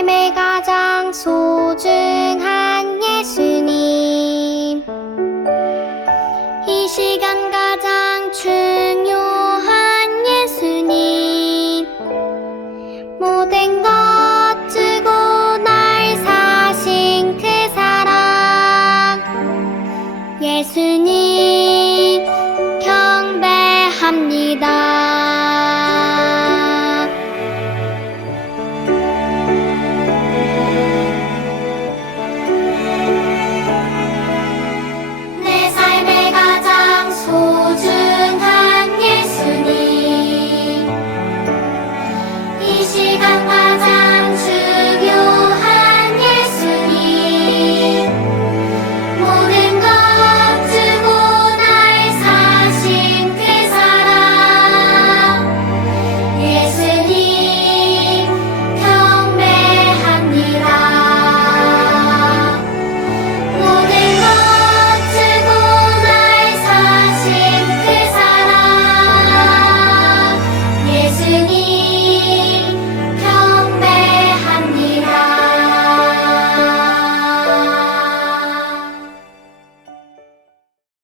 삶의 가장 소중한 예수님. 이 시간 가장 중요한 예수님. 모든 것 주고 날 사신 그 사랑. 예수님